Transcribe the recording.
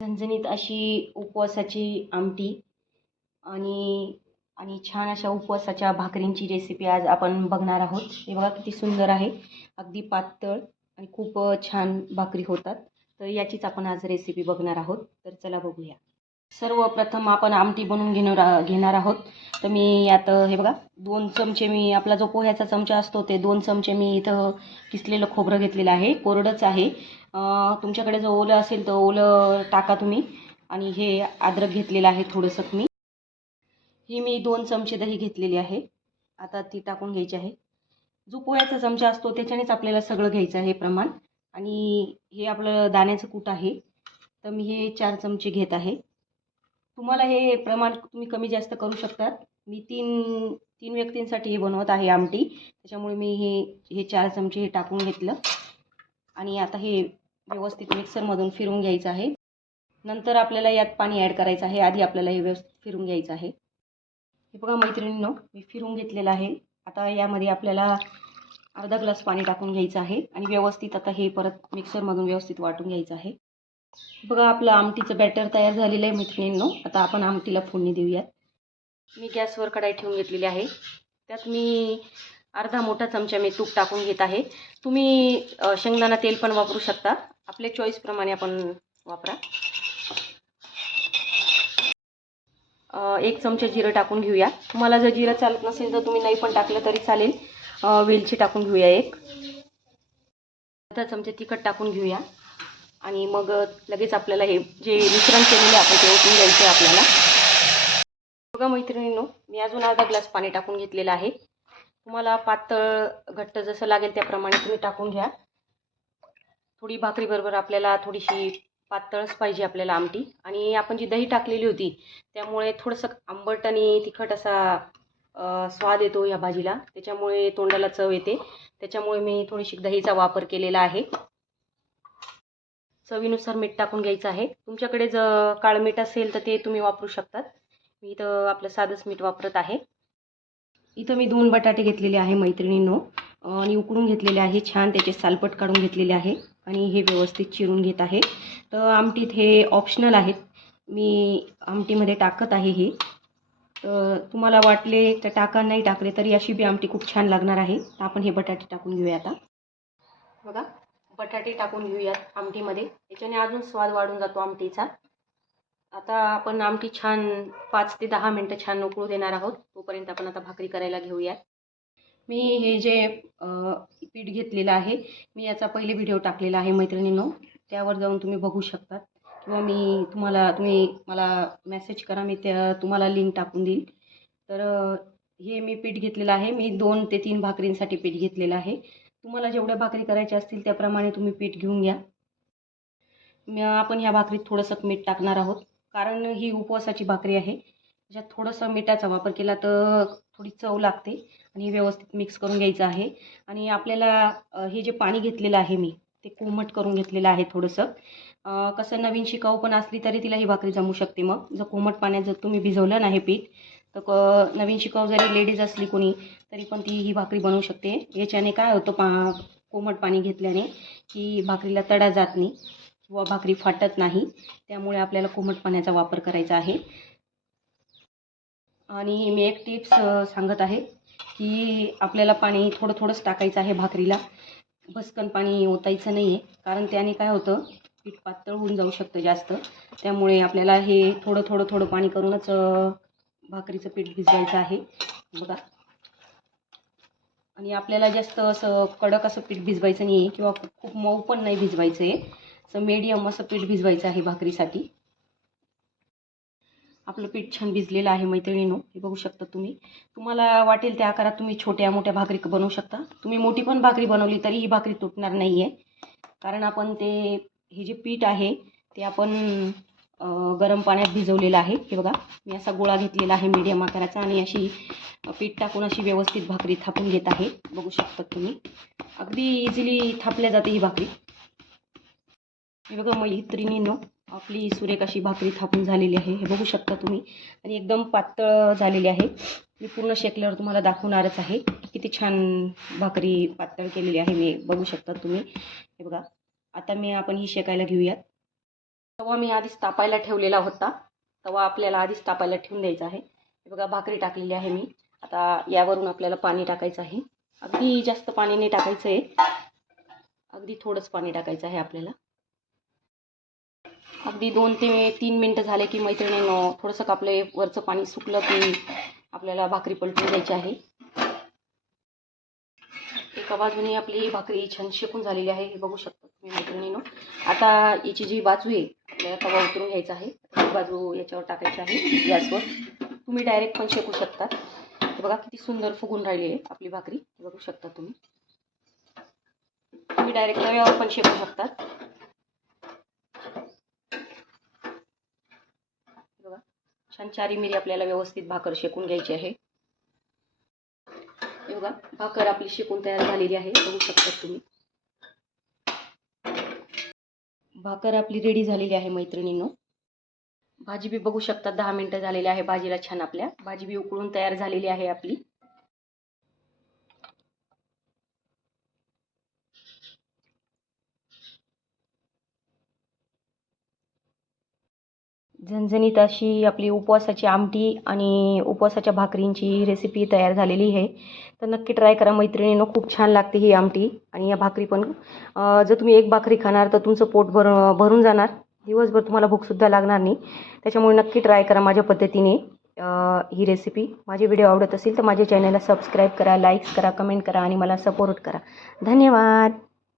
झणझणीत अशी उपवासाची आमटी आणि आणि छान अशा उपवासाच्या भाकरींची रेसिपी आज आपण बघणार आहोत. हे बघा किती सुंदर आहे. अगदी पातळ आणि खूप छान भाकरी होतात. तर याचीच आपण आज रेसिपी बघणार आहोत. तर चला बघूया. सर्वप्रथम आपण आमटी बनवून घेणार घेणार आहोत. तर मी यात हे बघा दोन चमचे मी आपला जो पोह्याचा चमचा असतो ते दोन चमचे मी इथं किसलेलं खोबरं घेतलेलं आहे. कोरडंच आहे. तुमच्याकडे जर ओलं असेल तर ओलं टाका तुम्ही. आणि हे अद्रक घेतलेलं आहे थोडंसं मी. ही मी दोन चमचे दही घेतलेली आहे. आता ती टाकून घ्यायची आहे. जो पोह्याचा चमचा असतो त्याच्यानेच आपल्याला सगळं घ्यायचं आहे प्रमाण. आणि हे आपलं दाण्याचं कूट आहे. तर मी हे चार चमचे घेत आहे. तुम्हाला हे प्रमाण तुम्ही कमी जास्त करू शकतात. मी तीन तीन व्यक्तींसाठी हे बनवत आहे आमटी. त्याच्यामुळे मी हे हे चार चमचे हे टाकून घेतलं. आणि आता हे व्यवस्थित मिक्सरमधून फिरून घ्यायचं आहे. नंतर आपल्याला यात पाणी ॲड करायचं आहे. आधी आपल्याला हे व्यवस्थित फिरून घ्यायचं आहे. हे बघा मैत्रिणींनो मी फिरून घेतलेलं आहे. आता यामध्ये आपल्याला अर्धा ग्लास पाणी टाकून घ्यायचं आहे. आणि व्यवस्थित आता हे परत मिक्सरमधून व्यवस्थित वाटून घ्यायचं आहे. बघा आपलं आमटीचं बॅटर तयार झालेलं आहे मैत्रिणींनो. आता आपण आमटीला फोडणी देऊयात. मी गॅसवर कढाई ठेवून घेतलेली आहे. त्यात मी अर्धा मोठा चमचा मी तूप टाकून घेत आहे. तुम्ही शेंगदाणा तेल पण वापरू शकता. आपल्या चॉईसप्रमाणे आपण वापरा. एक चमचा जिरं टाकून घेऊया. तुम्हाला जर जिरं चालत नसेल तर तुम्ही नाही पण टाकलं तरी चालेल. वेलची टाकून घेऊया एक. अर्धा चमचा तिखट टाकून घेऊया. आणि मग लगेच आपल्याला हे जे मिश्रण केलेलं आहे आपण ते ओतून घ्यायचं आहे आपल्याला. बघा मैत्रिणींनो मी अजून अर्धा ग्लास पाणी टाकून घेतलेलं आहे. तुम्हाला पातळ घट्ट जसं लागेल त्याप्रमाणे तुम्ही टाकून घ्या. थोडी भाकरीबरोबर आपल्याला थोडीशी पातळच पाहिजे आपल्याला आमटी. आणि आपण जी दही टाकलेली होती त्यामुळे थोडंसं आंबट आणि तिखट असा स्वाद येतो या भाजीला. त्याच्यामुळे तोंडाला चव येते. त्याच्यामुळे मी थोडीशी दहीचा वापर केलेला आहे. चवीनुसार मीठ टाकून घ्यायचं आहे. तुमच्याकडे जर काळं मीठ असेल तर ते तुम्ही वापरू शकतात. मी इथं आपलं साधंच मीठ वापरत आहे. इथं मी दोन बटाटे घेतलेले आहे मैत्रिणींनो. आणि उकडून घेतलेले आहे छान त्याचे सालपट काढून घेतलेले आहे. आणि हे व्यवस्थित चिरून घेत आहे. तर आमटीत हे ऑप्शनल आहेत. मी आमटीमध्ये टाकत आहे हे. तर तुम्हाला वाटले तर टाका नाही टाकले तरी अशी बी आमटी खूप छान लागणार आहे. तर आपण हे बटाटे टाकून घेऊया आता. बघा. बटाटे टाकून घेऊयात आमटीमध्ये. याच्याने अजून स्वाद वाढून जातो आमटीचा. आता आपण आमटी छान पाच ते दहा मिनटं छान उकळू देणार आहोत. तोपर्यंत आपण आता भाकरी करायला घेऊयात. मी हे जे पीठ घेतलेलं आहे मी याचा पहिले व्हिडिओ टाकलेला आहे मैत्रिणींनो. त्यावर जाऊन तुम्ही बघू शकतात. किंवा मी तुम्हाला तुम्ही मला मेसेज करा मी त्या तुम्हाला लिंक टाकून देईल तर हे मी पीठ घेतलेलं आहे. मी दोन ते तीन भाकरींसाठी पीठ घेतलेलं आहे. तुम्हाला जेवढ्या भाकरी करायच्या असतील त्याप्रमाणे तुम्ही पीठ घेऊन घ्या. आपण ह्या भाकरीत थोडंसं मीठ टाकणार आहोत. कारण ही उपवासाची भाकरी आहे. त्याच्यात थोडंसं मिठाचा वापर केला तर थोडी चव लागते आणि व्यवस्थित मिक्स करून घ्यायचं आहे. आणि आपल्याला हे जे पाणी घेतलेलं आहे मी ते कोमट करून घेतलेलं आहे थोडंसं. कसं नवीन शिकाऊ पण असली तरी तिला ही भाकरी जमू शकते मग. जर कोमट पाण्यात जर तुम्ही भिजवलं नाही पीठ तर क नवीन शिकाऊ जरी लेडीज असली कोणी तरी पण ती ही भाकरी बनवू शकते. याच्याने काय होतं पा कोमट पाणी घेतल्याने की भाकरीला तडा जात नाही किंवा भाकरी फाटत नाही. त्यामुळे आपल्याला कोमट पाण्याचा वापर करायचा आहे. आणि मी एक टिप्स सांगत आहे की आपल्याला पाणी थोडं थोडंच टाकायचं आहे भाकरीला. भस्कन पाणी ओतायचं नाही आहे कारण त्याने काय होतं पीठ पातळ होऊन जाऊ शकतं जास्त. त्यामुळे आपल्याला हे थोडं थोडं थोडं पाणी करूनच भाकरीचं पीठ भिजवायचं आहे. बघा. आणि आपल्याला जास्त असं कडक असं पीठ भिजवायचं नाही आहे किंवा खूप मऊ पण नाही भिजवायचं आहे असं मीडियम असं पीठ भिजवायचं आहे भाकरीसाठी. आपलं पीठ छान भिजलेलं आहे मैत्रिणीनो. हे बघू शकता तुम्ही. तुम्हाला वाटेल त्या आकारात तुम्ही छोट्या मोठ्या भाकरी बनवू शकता. तुम्ही मोठी पण भाकरी बनवली तरी ही भाकरी तुटणार नाही आहे कारण आपण ते हे जे पीठ आहे ते आपण गरम पाण्यात भिजवलेलं आहे. हे बघा मी असा गोळा घेतलेला आहे मीडियम आकाराचा आणि अशी पीठ टाकून अशी व्यवस्थित भाकरी थापून घेत आहे. बघू शकतात तुम्ही. अगदी इझिली थापल्या जाते ही भाकरी. हे बघा मैत्रिणींनो आपली सुरेख अशी भाकरी थापून झालेली आहे. हे बघू शकता तुम्ही. आणि एकदम पातळ झालेली आहे. मी पूर्ण शेकल्यावर तुम्हाला दाखवणारच आहे. किती छान भाकरी पातळ केलेली आहे. मी बघू शकता तुम्ही. हे बघा आता मी आपण ही शेकायला घेऊयात. तवा मी आधीच तापायला ठेवलेला होता. तवा आपल्याला आधीच तापायला ठेवून द्यायचा आहे. हे बघा भाकरी टाकलेली आहे मी. आता यावरून आपल्याला पाणी टाकायचं आहे. अगदी जास्त पाणी नाही टाकायचं आहे अगदी थोडंच पाणी टाकायचं आहे आपल्याला. अगदी दोन ते तीन मिनटं झाले की मैत्रिणीनं थोडंसं कापले वरचं पाणी सुकलं की आपल्याला भाकरी पलटून द्यायची आहे. एका बाजूने आपली भाकरी छान शेकून झालेली आहे. हे बघू शकतो मैत्रिणीनो आता याची जी बाजू आहे आपल्याला तवा उतरून घ्यायचा आहे. ही बाजू याच्यावर टाकायची आहे गॅसवर. तुम्ही डायरेक्ट पण शेकू शकता. हे बघा किती सुंदर फुगून राहिली आहे आपली भाकरी. बघू शकता तुम्ही. तुम्ही डायरेक्ट तव्यावर पण शेकू शकतात बघा छान चारी मिरी आपल्याला व्यवस्थित भाकर शेकून घ्यायची आहे. बघा भाकर आपली शेकून तयार झालेली आहे. बघू शकतात तुम्ही. भाकर आपली रेडी झालेली आहे मैत्रिणींनो. भाजी बी बघू शकतात दहा मिनटं झालेली आहे भाजीला छान आपल्या. भाजी बी उकळून तयार झालेली आहे आपली. झणझणीत अशी आपली उपवासाची आमटी आणि उपवासाच्या भाकरींची रेसिपी तयार झालेली आहे. तर नक्की ट्राय करा. मैत्रिणीनं खूप छान लागते ही आमटी आणि या भाकरी पण. जर तुम्ही एक भाकरी खाणार तर तुमचं पोट भर भरून जाणार. दिवसभर तुम्हाला भूकसुद्धा लागणार नाही. त्याच्यामुळे नक्की ट्राय करा माझ्या पद्धतीने ही रेसिपी माझे व्हिडिओ आवडत असेल तर माझ्या चॅनलला सबस्क्राईब करा लाईक्स करा कमेंट करा आणि मला सपोर्ट करा. धन्यवाद!